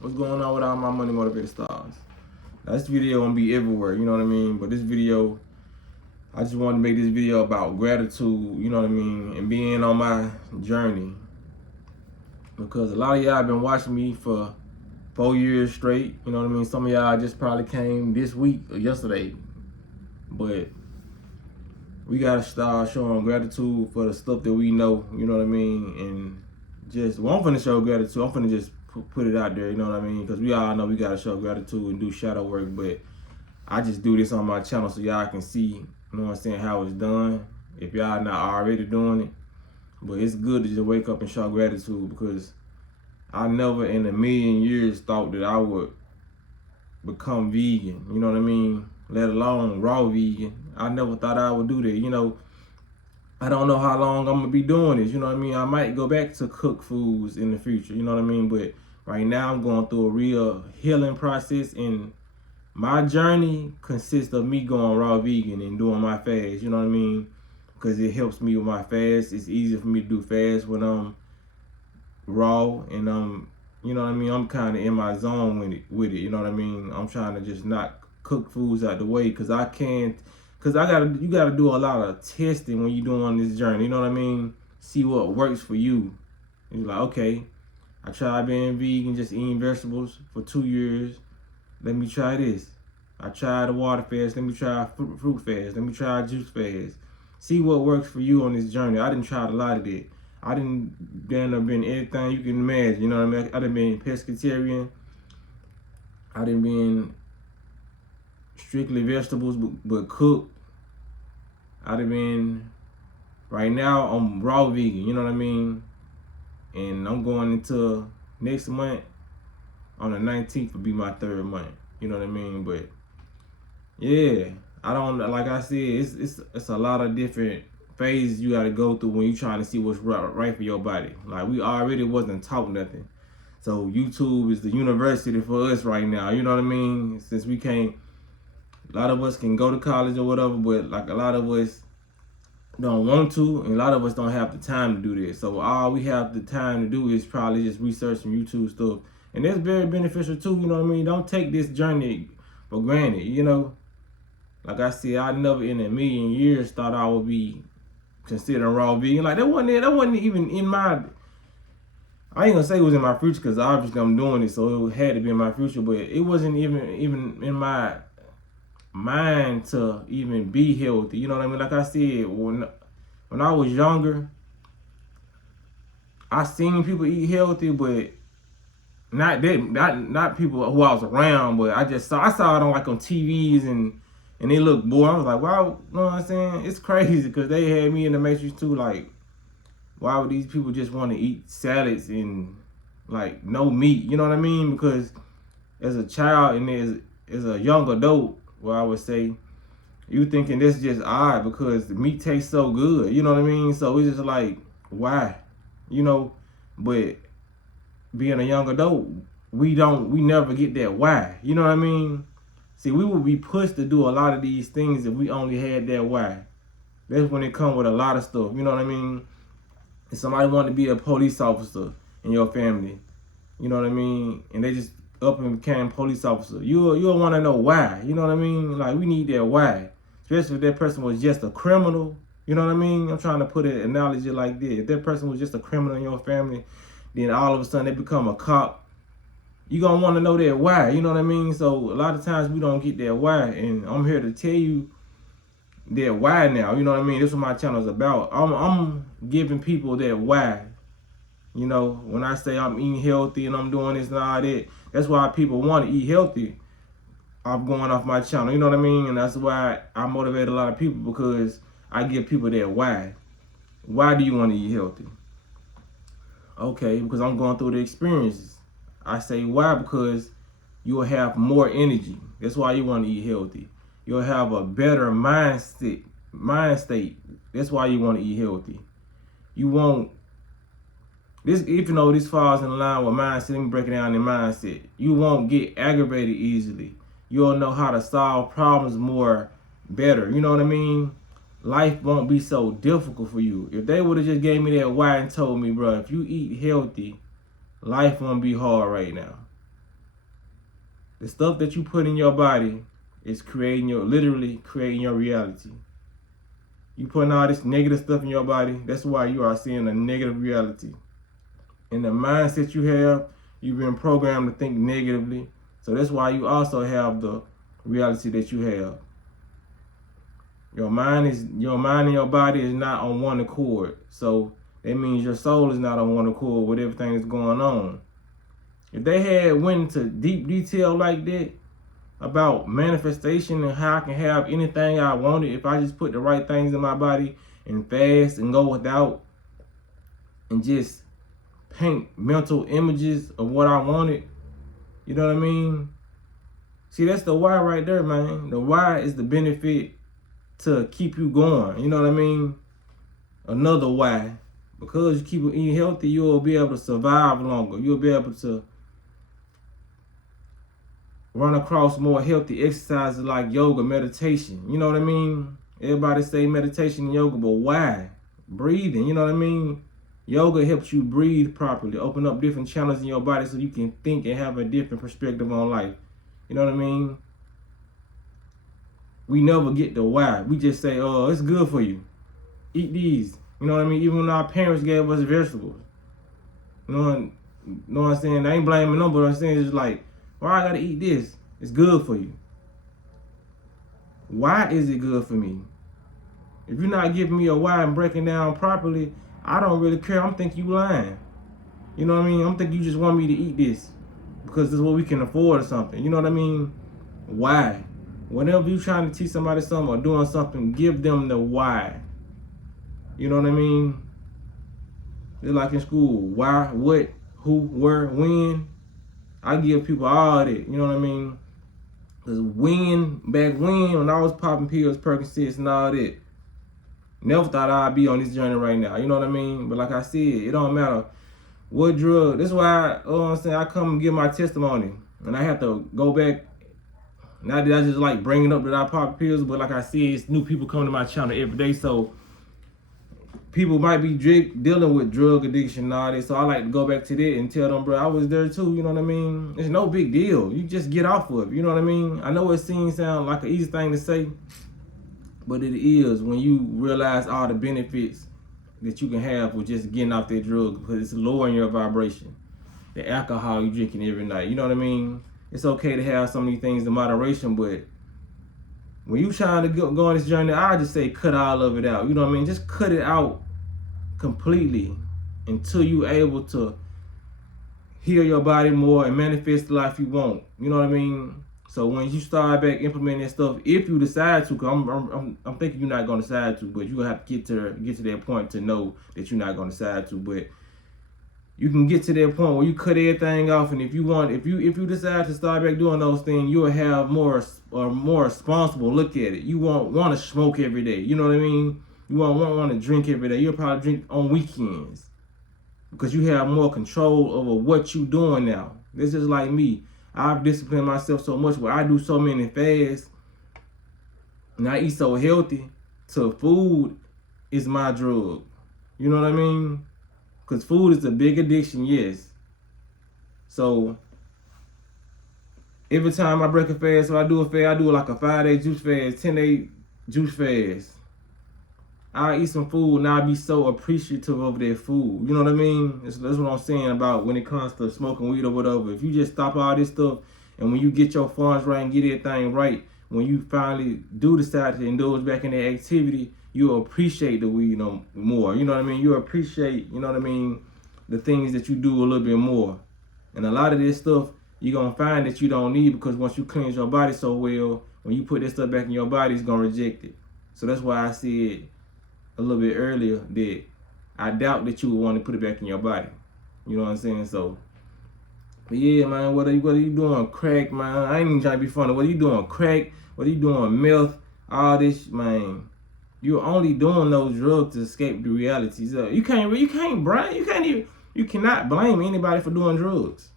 What's going on with all my money motivated stars? Now, this video gonna be everywhere, you know what I mean? But this video, I just wanted to make this video about gratitude, you know what I mean, and being on my journey. Because a lot of y'all been watching me for 4 years straight, you know what I mean? Some of y'all just probably came this week or yesterday. But we gotta start showing gratitude for the stuff that we know, you know what I mean? And I'm finna show gratitude. I'm finna just put it out there, you know what I mean? Because we all know we gotta show gratitude and do shadow work, but I just do this on my channel so y'all can see, you know what I'm saying, how it's done. If y'all not already doing it, but it's good to just wake up and show gratitude, because I never in a million years thought that I would become vegan, you know what I mean? Let alone raw vegan. I never thought I would do that, you know. I don't know how long I'm gonna be doing this, you know what I mean? I might go back to cook foods in the future, you know what I mean? But right now I'm going through a real healing process, and my journey consists of me going raw vegan and doing my fast, you know what I mean? Because it helps me with my fast. It's easier for me to do fast when I'm raw, and you know what I mean? I'm kind of in my zone with it, you know what I mean? I'm trying to just not cook foods out the way, because you gotta do a lot of testing when you're doing this journey, you know what I mean? See what works for you. And you're like, okay, I tried being vegan, just eating vegetables for 2 years. Let me try this. I tried the water fast. Let me try fruit fast. Let me try juice fast. See what works for you on this journey. I didn't try a lot of that. I didn't been everything you can imagine. You know what I mean? I done been pescatarian. I done been strictly vegetables, but cooked. I done been, right now I'm raw vegan. You know what I mean? And I'm going into next month on the 19th will be my 3rd month. You know what I mean? But yeah, I don't, like I said, it's a lot of different phases you got to go through when you trying to see what's right for your body. Like, we already wasn't taught nothing, so YouTube is the university for us right now. You know what I mean? Since we can't, a lot of us can go to college or whatever, but like a lot of us don't want to, and a lot of us don't have the time to do this. So all we have the time to do is probably just research some YouTube stuff, and that's very beneficial too. You know what I mean? Don't take this journey for granted. You know, like I said, I never in a million years thought I would be considering raw vegan. Like, that wasn't even in my, I ain't gonna say it was in my future, because obviously I'm doing it, so it had to be in my future. But it wasn't even in my mind to even be healthy. You know what I mean? Like I said, when I was younger, I seen people eat healthy, but not people who I was around, but I saw it on, like, on TVs, and they looked bored. I was like, wow, you know what I'm saying? It's crazy, because they had me in the matrix too. Like, why would these people just want to eat salads and, like, no meat? You know what I mean? Because as a child and as a young adult, well, I would say, you thinking that's just odd because the meat tastes so good. You know what I mean? So it's just like, why? You know, but being a young adult, we never get that why. You know what I mean? See, we would be pushed to do a lot of these things if we only had that why. That's when it come with a lot of stuff. You know what I mean? If somebody want to be a police officer in your family, you know what I mean, and they just up and became a police officer, you'll want to know why. You know what I mean? Like, we need that why. Especially if that person was just a criminal. You know what I mean? I'm trying to put an analogy like this. If that person was just a criminal in your family, then all of a sudden they become a cop, you're going to want to know that why. You know what I mean? So a lot of times we don't get that why. And I'm here to tell you that why now. You know what I mean? That's what my channel is about. I'm giving people that why. You know, when I say I'm eating healthy and I'm doing this and all that, that's why people want to eat healthy. I'm going off my channel, you know what I mean? And that's why I motivate a lot of people, because I give people that why. Why do you want to eat healthy? Okay, because I'm going through the experiences. I say why, because you'll have more energy. That's why you want to eat healthy. You'll have a better mind state. That's why you want to eat healthy. You won't, this, if you know this falls in line with mindset, let me break it down in mindset. You won't get aggravated easily. You'll know how to solve problems more better. You know what I mean? Life won't be so difficult for you. If they would have just gave me that why and told me, bro, if you eat healthy, life won't be hard right now. The stuff that you put in your body is literally creating your reality. You putting all this negative stuff in your body, that's why you are seeing a negative reality. In the mindset you have, you've been programmed to think negatively. So that's why you also have the reality that you have. Your mind and your body is not on one accord. So that means your soul is not on one accord with everything that's going on. If they had went into deep detail like that about manifestation and how I can have anything I wanted if I just put the right things in my body and fast and go without and just paint mental images of what I wanted, you know what I mean? See, that's the why right there, man. The why is the benefit to keep you going, you know what I mean? Another why, because you keep eating healthy, you'll be able to survive longer. You'll be able to run across more healthy exercises like yoga, meditation. You know what I mean? Everybody say meditation and yoga, but why? Breathing, you know what I mean? Yoga helps you breathe properly, open up different channels in your body so you can think and have a different perspective on life. You know what I mean? We never get the why. We just say, oh, it's good for you. Eat these. You know what I mean? Even when our parents gave us vegetables. You know what I'm saying? I ain't blaming them, but I'm saying it's like, why I gotta eat this? It's good for you. Why is it good for me? If you're not giving me a why and breaking down properly, I don't really care. I'm thinking you lying. You know what I mean? I'm thinking you just want me to eat this because this is what we can afford or something. You know what I mean? Why? Whenever you're trying to teach somebody something or doing something, give them the why. You know what I mean? It's like in school. Why, what, who, where, when. I give people all that. You know what I mean? Because back when I was popping pills, Percocets and all that, never thought I'd be on this journey right now. You know what I mean? But like I said, it don't matter what drug. That's why, I'm saying, I come and give my testimony. And I have to go back. Not that I just like bringing up that I pop pills, but like I said, it's new people coming to my channel every day. So people might be dealing with drug addiction and all that. So I like to go back to that and tell them, bro, I was there too. You know what I mean? It's no big deal. You just get off of it. You know what I mean? I know it sound like an easy thing to say, but it is when you realize all the benefits that you can have with just getting off that drug, because it's lowering your vibration. The alcohol you drinking every night. You know what I mean? It's okay to have some of these things in moderation, but when you trying to go on this journey, I just say cut all of it out. You know what I mean? Just cut it out completely until you able to heal your body more and manifest the life you want. You know what I mean? So when you start back implementing that stuff, if you decide to, cause I'm thinking you're not gonna decide to, but you have to get to that point to know that you're not gonna decide to. But you can get to that point where you cut everything off, and if you decide to start back doing those things, you'll have more responsible look at it. You won't want to smoke every day. You know what I mean? You won't want to drink every day. You'll probably drink on weekends because you have more control over what you're doing now. It's just like me. I've disciplined myself so much where I do so many fasts and I eat so healthy. So food is my drug. You know what I mean? Because food is a big addiction, yes. So every time I break a fast, so I do a fast, I do like a 5-day juice fast, 10-day juice fast. I'll eat some food and I'll be so appreciative of that food. You know what I mean? That's what I'm saying about when it comes to smoking weed or whatever. If you just stop all this stuff and when you get your funds right and get everything right, when you finally do decide to indulge back in that activity, you'll appreciate the weed more. You know what I mean? You'll appreciate, you know what I mean, the things that you do a little bit more. And a lot of this stuff, you're going to find that you don't need, because once you cleanse your body so well, when you put this stuff back in your body, it's going to reject it. So that's why I said a little bit earlier that I doubt that you would want to put it back in your body. You know what I'm saying? So, but yeah, man, what are you doing? Crack, man. I ain't even trying to be funny. What are you doing? Crack? What are you doing? Meth? All this, man. You're only doing those drugs to escape the realities. You cannot blame anybody for doing drugs.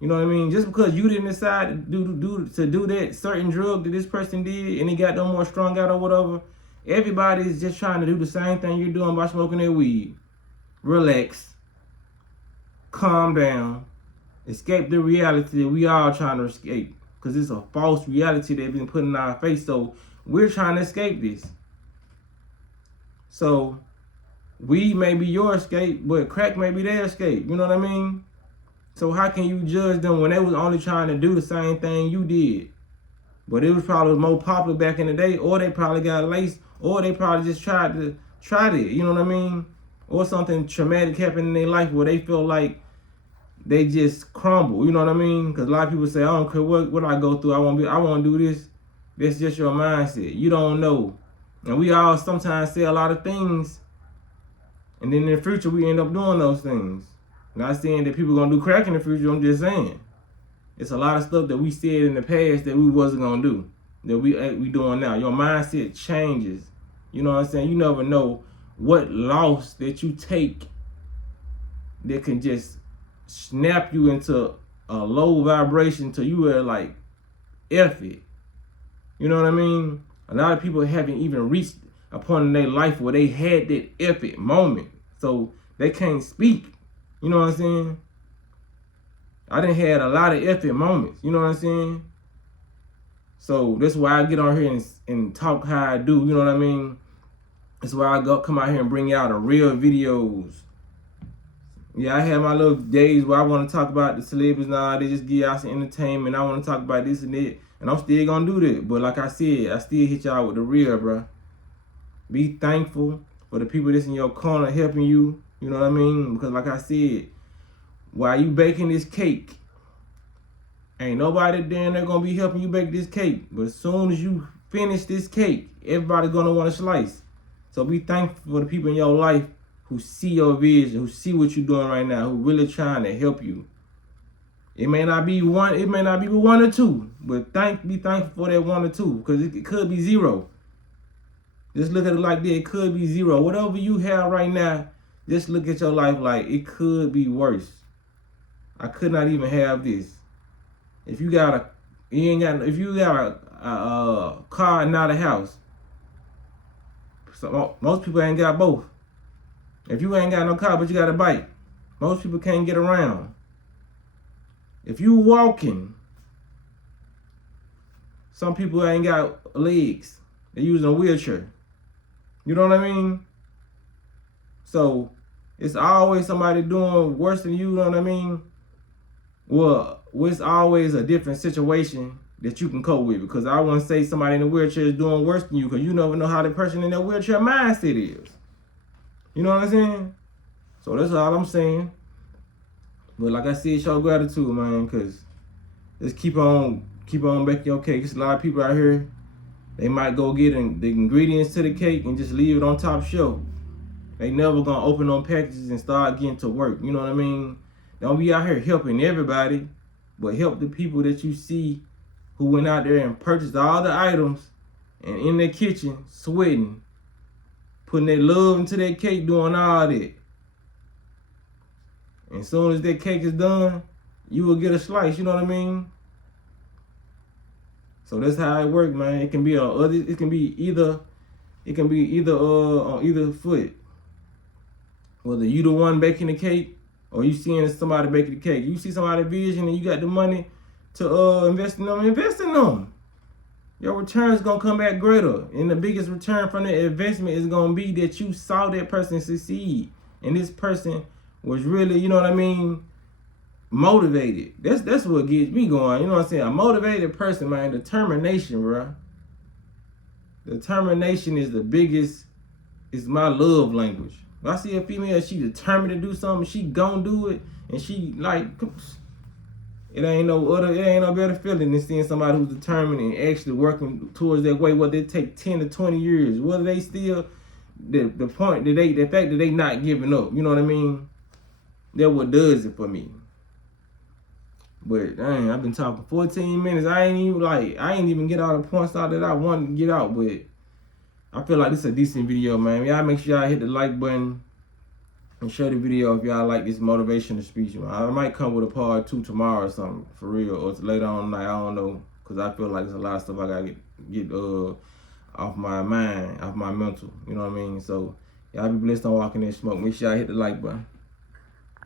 You know what I mean? Just because you didn't decide to do that certain drug that this person did and he got no more strung out or whatever, everybody's just trying to do the same thing you're doing by smoking their weed. Relax. Calm down. Escape the reality that we all trying to escape. because it's a false reality they've been putting in our face. So we're trying to escape this. So weed may be your escape, but crack may be their escape. You know what I mean? So how can you judge them when they was only trying to do the same thing you did? But it was probably more popular back in the day, or they probably got laced, or they probably just tried it. You know what I mean? Or something traumatic happened in their life where they feel like they just crumble. You know what I mean? Because a lot of people say, I don't care what I go through. I want to do this. That's just your mindset. You don't know. And we all sometimes say a lot of things, and then in the future we end up doing those things. Not saying that people are going to do crack in the future. I'm just saying. It's a lot of stuff that we said in the past that we wasn't going to do, that we doing now. Your mindset changes. You know what I'm saying? You never know what loss that you take that can just snap you into a low vibration till you are like, F it. You know what I mean? A lot of people haven't even reached a point in their life where they had that F it moment. So they can't speak. You know what I'm saying? I done had a lot of F it moments. You know what I'm saying? So that's why I get on here and talk how I do. You know what I mean? That's why I come out here and bring y'all the real videos. Yeah, I have my little days where I want to talk about the celebrities now. They just give y'all some entertainment. I want to talk about this and that. And I'm still going to do that. But like I said, I still hit y'all with the real, bro. Be thankful for the people that's in your corner helping you. You know what I mean? Because like I said, while you baking this cake, ain't nobody there going to be helping you bake this cake. But as soon as you finish this cake, everybody's going to want a slice. So be thankful for the people in your life who see your vision, who see what you're doing right now, who really trying to help you. It may not be one, it may not be one or two, but be thankful for that one or two, because it could be zero. Just look at it like that. It could be zero. Whatever you have right now, just look at your life like it could be worse. I could not even have this. If you got a car and not a house, so most people ain't got both. If you ain't got no car but you got a bike, most people can't get around. If you walking, some people ain't got legs. They're using a wheelchair. You know what I mean? So it's always somebody doing worse than you know what I mean? Well, it's always a different situation that you can cope with, because I wouldn't say somebody in a wheelchair is doing worse than you, because you never know how the person in that wheelchair mindset is. You know what I'm saying? So that's all I'm saying. But like I said, show gratitude, man, because just keep on baking your cake. There's a lot of people out here, they might go get the ingredients to the cake and just leave it on top shelf. They never gonna open them packages and start getting to work. You know what I mean? Don't be out here helping everybody, but help the people that you see who went out there and purchased all the items and in their kitchen sweating, putting their love into their cake, doing all that. And as soon as that cake is done, you will get a slice. You know what I mean? So that's how it works, man. It can be on either on either foot. Whether you the one baking the cake or you seeing somebody baking the cake. You see somebody's vision and you got the money to invest in them. Your return is gonna come back greater. And the biggest return from the investment is gonna be that you saw that person succeed. And this person was really, you know what I mean, motivated. That's what gets me going. You know what I'm saying? A motivated person, man. Determination, bro. Determination is the biggest, is my love language. If I see a female, she determined to do something, she gon' do it, and she like, it ain't no better feeling than seeing somebody who's determined and actually working towards that way. Whether it take 10 to 20 years, whether they still the fact that they not giving up. You know what I mean? That what does it for me. But dang, I've been talking 14 minutes. I ain't even get all the points out that I wanted to get out, but I feel like this is a decent video, man. Y'all make sure y'all hit the like button and share the video if y'all like this motivational speech, man. I might come with a part 2 tomorrow or something, for real, or later on tonight, I don't know, because I feel like there's a lot of stuff I gotta get off my mind, off my mental, you know what I mean? So y'all be blessed on walking in smoke. Make sure y'all hit the like button.